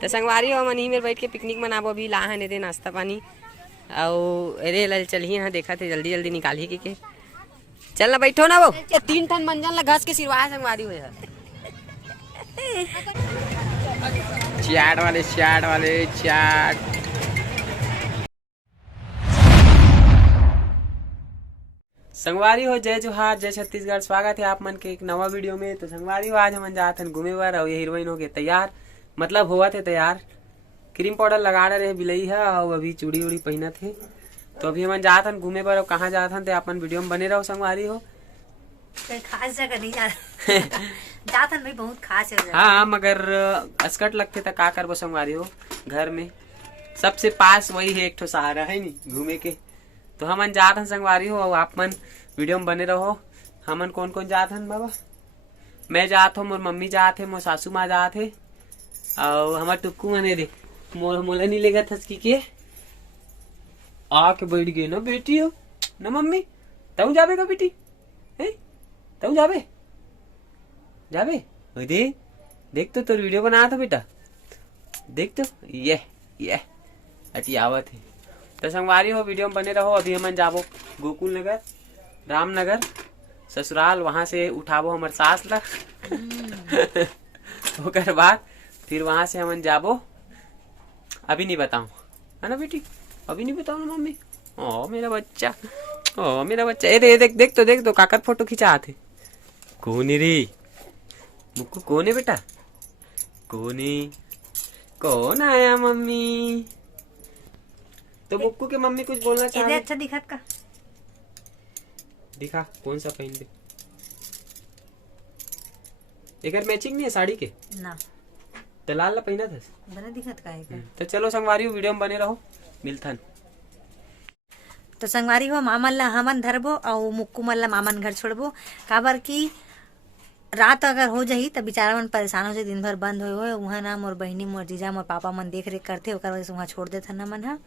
तो संगवारी हो मनी में बैठ के पिकनिक मनाबो। अभी ला है दे नाश्ता पानी और अरे लल चलिए हाँ देखा थे जल्दी जल्दी निकाली के चल ना बैठो ना वो 3 टन मंजन ला घास के सिरवाया संगवारी हो चाट वाले चाट। संगवारी हो जय जोहार जय छत्तीसगढ़। स्वागत है आप मन के एक नवा वीडियो में। तो संगवारी हो आज हम जाते हैं घूमे बर और ये हीरोइन हो गए तैयार, मतलब हुआ थे तैयार। क्रीम पाउडर लगा रहे बिलई है और अभी चूड़ी उड़ी पहना थे। तो अभी हम जाते हैं घूमे बर और कहाँ जाते हैं तो अपन वीडियो में बने रहो। संगवारी हो खास जगह नहीं जाते भाई, बहुत खास है। हाँ मगर अस्कट लगते तो का करबो संगवारी हो, घर में सबसे पास वही है एक ठो सहारा है नी घूमे के। तो हमन जात हन संगवारी हो और आप मन वीडियो में बने रहो। हमन कौन कौन जात हन बाबा? मैं जात हो, मोर मम्मी जात है, मोर सासू माँ जात है और हमार टुक्कू मने रे मोला नहीं लेगा थसकी के आके बैठ गए ना बेटी हो ना मम्मी। तू जाबे का बेटी है? तू जाबे जाबे देख तो तोर वीडियो बना था बेटा, देख तो ये अटी आवत है। तो संगवारी हो वीडियो में बने रहो। अभी हम जाबो गोकुल नगर रामनगर ससुराल, वहां से उठाबो हमार सास ला ओकर बाद फिर वहां से हम जाबो। अभी नहीं बताऊं है ना बेटी, अभी नहीं बताऊं ना मम्मी। ओ मेरा बच्चा, ओ मेरा बच्चा। ए देख तो काकर फोटो खिंचा थे। कौन रे मुक्कू? कौन है बेटा? कौन आया मम्मी? तो मुक्कू के मम्मी कुछ बोलना चाहे? अच्छा दिखत का दिखा कौन सा पहन दे। एकर मैचिंग नहीं है साड़ी के ना, तो लाल ला पहना था बड़ा दिखत का है। तो चलो संगवारी हो वीडियो में बने रहो, मिलथन। तो संगवारी हो मामन ला हमन धरबो और मुक्कू मन ला मामन घर छोड़बो। काबर की रात अगर हो जाही तो बेचारा मन परेशान हो जाए, दिन भर बंद होए वहाँ ना मोर बहनी मोर जीजा मोर पापा मन देख रेख करते, ओकर वजह से वहाँ छोड़ देते न मन।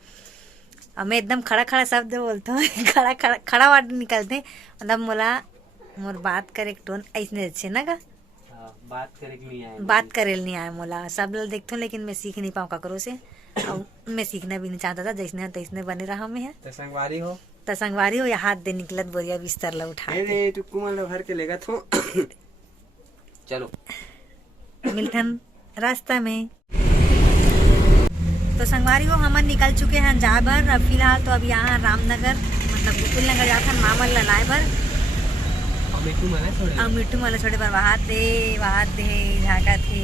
और मैं एकदम खड़ा शब्द बोलता हूँ खड़ा वर्ड निकलते, मतलब मोला मोर बात करे टोन ऐसने अच्छे ना का बात करे नहीं आए मोला सब लोग देखते, लेकिन मैं सीख नहीं पाऊँ ककरो से और मैं सीखना भी नहीं चाहता था। जैसने तैसने बने रहा मैं है। तो संगवारी हो या हाथ दे निकलत बोरिया बिस्तर ला उठा टुक्कू मन ला भर के लेगा तो चलो मिलथन रास्ता में। तो संगवारी हो हमन निकल चुके हैं जा भर। अब फिलहाल तो अब यहाँ रामनगर मतलब गोकुल नगर जाता है मामन ला लाए भर और मिट्टू माला छोड़े पर वहाँ थे झाँका थे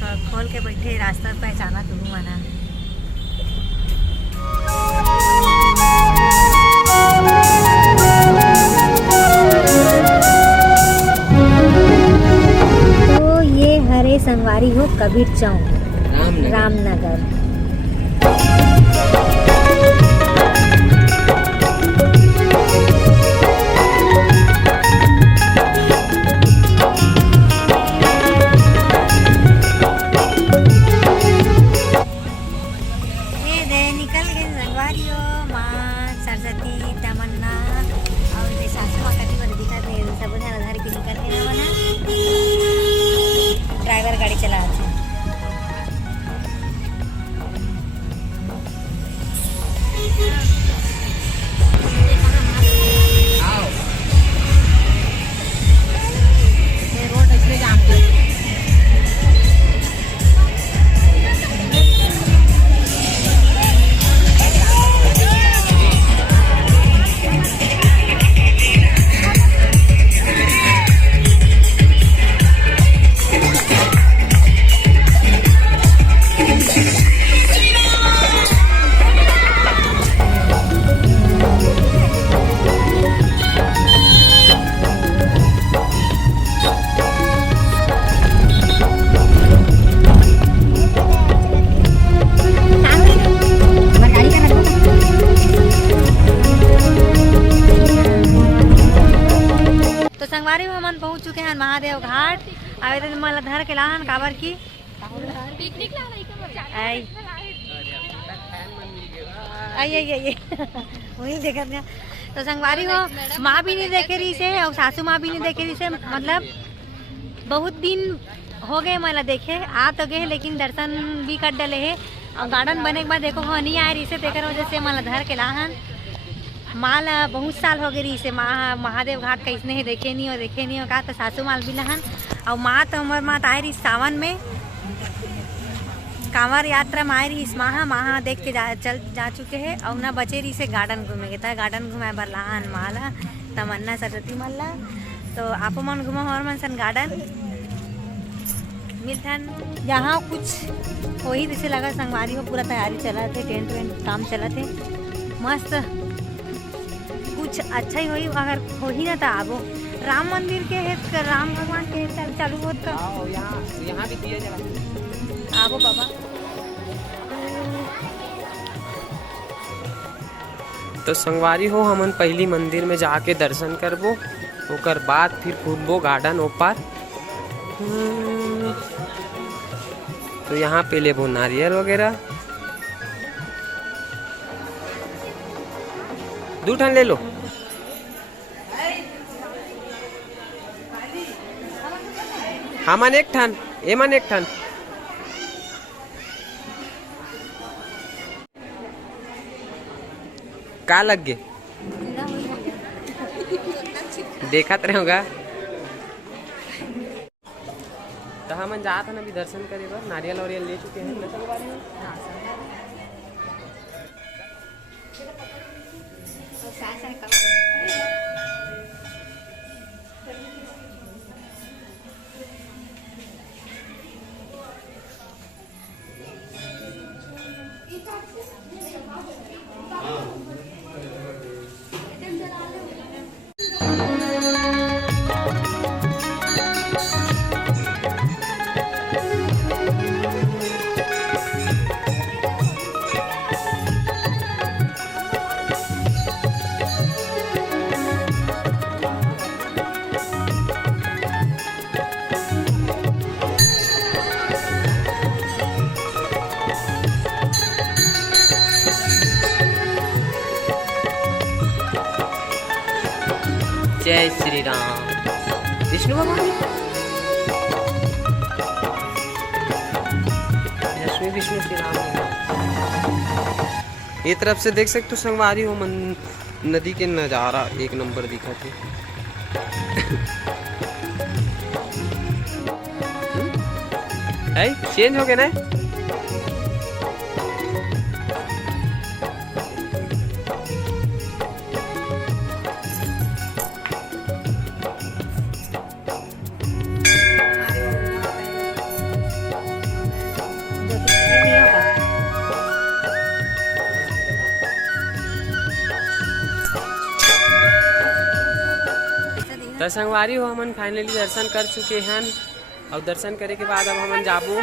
थोड़ा खोल के बैठे रास्ता पहचाना तू मना। तो ये हरे संगवारी हो कबीर चौक रामनगर। निकल गए संगवारी हो माँ सरस्वती तमन्ना और सासू माँ कभी बड़े दिखा थे सब घर के निकल गए ना। ड्राइवर गाड़ी चला रहे रोड इसलिए जाम संगवारी में हम पहुंच चुके हैं महादेव घाट। आवेदन माला धर के लाहन काबर की पिकनिक आई वही देखा था। तो संगवारी हो माँ भी नहीं देखे रही से और सासू माँ भी नहीं देखे रही से, मतलब बहुत दिन हो गए मला देखे आ तो गए लेकिन दर्शन भी कर डले है और गार्डन बने के बाद देखो हो नहीं आए रही से तेकर वजह से मला धर के लाहन माल बहुत साल हो गई रही से महादेव घाट कैसने ही देखे नहीं हो का तो सासू माल भी लहन और माँ तो हमार माँ आए रही सावन में कांवर यात्रा में आए रही इस महा देख के जा चुके हैं और ना बचे रही से गार्डन घूमे के था गार्डन घुमाए बर लाहन माला तमन्ना सरस्वती मल्ला तो आप मन घुमा और मन सन गार्डन मिलथन यहाँ कुछ हो ही जैसे लगा संगवारी हो पूरा तैयारी चला थे टेंट वेंट काम चला थे मस्त कुछ अच्छा ही होई अगर हो ही ना था आबो राम मंदिर के है राम भगवान के चालू होत का यहाँ भी दिया जला आबो बाबा तो संगवारी हो हमन पहली मंदिर में जाके दर्शन करबो ओकर बाद फिर घूमबो गार्डन ओपार। तो यहाँ पे लेबो नारियल वगैरह 2 ठन ले लो। हमन 1 ठन एमन 1 ठन का लग गे देखत रहे होगा। तो हमन जात हन अभी दर्शन करे बर नारियल वारियल ले चुके हैं संगवारी हो। जय श्री राम विष्णु भगवान लक्ष्मी विष्णु श्री राम। ये तरफ से देख सकते हो संगवारी हो नदी के नजारा 1 नंबर दिखा थे। चेंज हो गया ना तो संगवारी हो हमन फाइनली दर्शन कर चुके हैं और दर्शन करे के बाद अब हमन जाबो।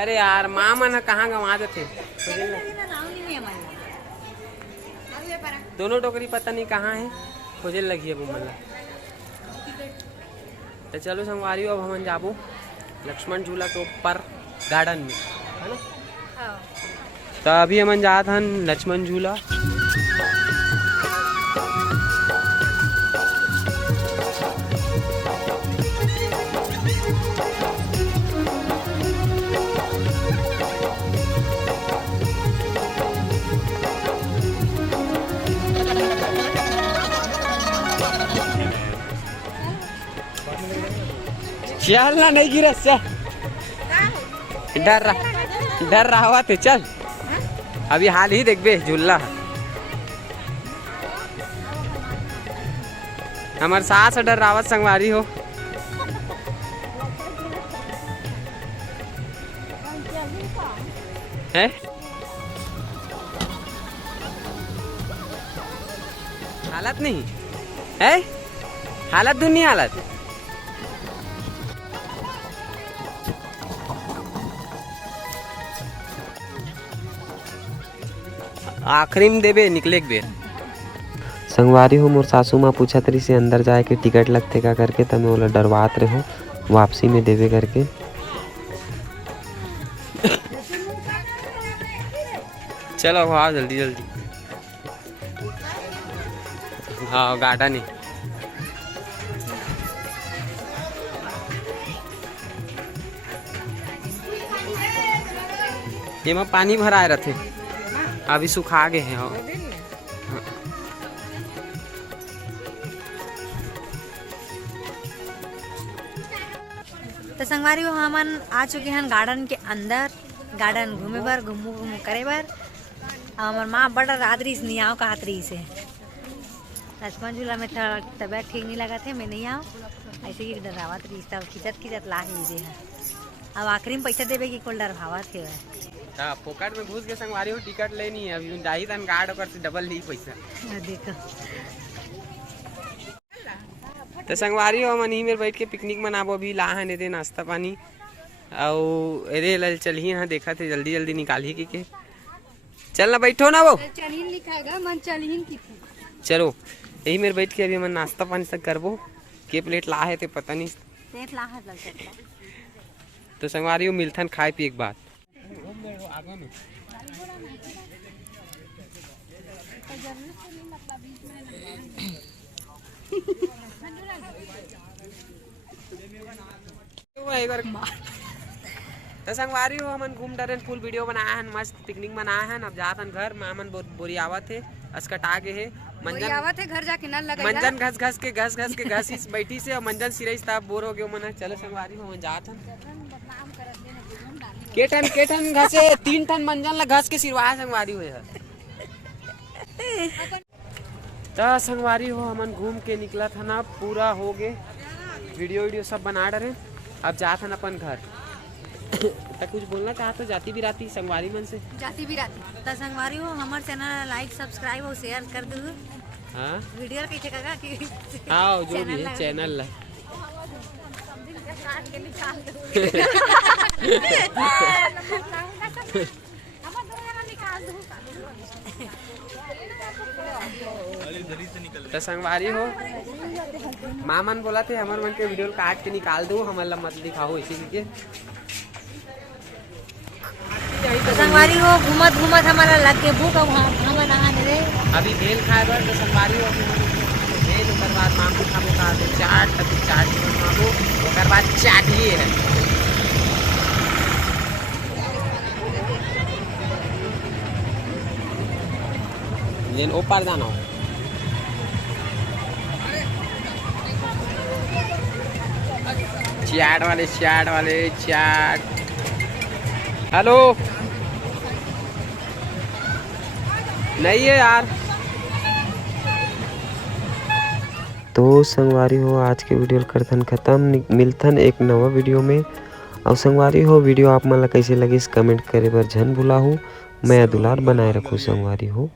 अरे यार माँ मन कहाँ गंवा देते दोनों टोकरी पता नहीं कहाँ है खोजे लगी है बुमला। तो चलो संगवारी हो अब हमन जाबो लक्ष्मण झूला के ऊपर गार्डन में है ना। तो अभी हमन जात हन लक्ष्मण झूला। चलना नहीं गिरा डर रहा हुआ तो चल अभी हाल ही देख बे झूला हमार सास डर रावत संगवारी हो। है हालत नहीं है हालत दुनिया हालत आखिरी में देबे निकले के बेर संगवारी हो मोर सासू माँ पूछत रही से अंदर जाए के टिकट लगते का करके तब मैं बोला डरवात रहे हो वापसी में देवे करके। चलो हाँ जल्दी जल्दी हाँ गार्डन ही एमा पानी भराए रथे, अभी सुखा गए हैं। तो संगवारी हो हमन आ चुके हैं गार्डन के अंदर, गार्डन घूमे बर, घूमू घूमू करे बर। हमार माँ बड़ा रात्रि से नहीं आओ कहत रही से, लक्ष्मण झूला में थोड़ा तबियत ठीक नहीं लगा थे, मैं नहीं आओ ऐसे ही डरावत रही, सब खिंचत खिंचत ला लीजिए है। अब आखिरी में पैसा देवे की कोल डरवावत है। फोकट में घुस के संगवारी हो टिकट लेनी है, अभी जाही तन गार्ड ओकर से डबल ली पैसा। देखो तो संगवारी हो मन ही में बैठ के पिकनिक मनाबो, अभी ला है दे नाश्ता पानी और अरे लल चलिए हाँ, देखा थे जल्दी जल्दी निकाली के चल ना बैठो ना वो चलो यही मेरे बैठ के अभी मन नाश्ता पानी सब करबो। के प्लेट ला है ते पता नहीं, तो संगवारी हो मिलथन खाए पी एक बात। तो संगवारी हो हमन घूम डरे फुल वीडियो बनाया है, मस्त पिकनिक मनाया है। अब जात हन घर में हमन बोरियावत है, अस्कटा के है मंजन घर जाके नल लगा, मंजन घस घस के घस इस बैठी से और मंजन सिरई तब बोर हो गए मन। चलो संगवारी हो जात हन केटन घसे 3 टन मंजन ला घस के सिरवाया संगवारी हो है। तो संगवारी हो हमन घूम के निकला था ना, पूरा हो गए, वीडियो सब बना डरे। अब जात हन अपन घर। तो कुछ बोलना चाहते हो जाती बिराती संगवारी मन से? जाती बिराती तो संगवारी हो हमारे चैनल लाइक सब्सक्राइब और शेयर कर दो। हाँ वीडियो कैसे करेगा कि हाँ जो भी है चैनल ला तो संगवारी हो मामन बोला थे हमारे मन के वीडियो काट के निकाल दो, हमारा मत दिखाओ इसी के। तो संगवारी हो घूमत घूमत हमारा लग के भूख हम रे अभी भेल खाए बर। तो संगवारी हो भेल ओकर बाद मामू खाबो का चाट, अभी चाट मामू ओकर बाद चाट लिए है। लेकिन ऊपर जाना हो चाट वाले चाट। हेलो नहीं है यार। तो संगवारी हो आज के वीडियो करथन खत्म, मिलथन एक नवा वीडियो में। और संगवारी हो वीडियो आप मन ला कैसे लगिस कमेंट करे बर झन भुलाहू। मैं दुलार बनाए रखूँ संगवारी हो।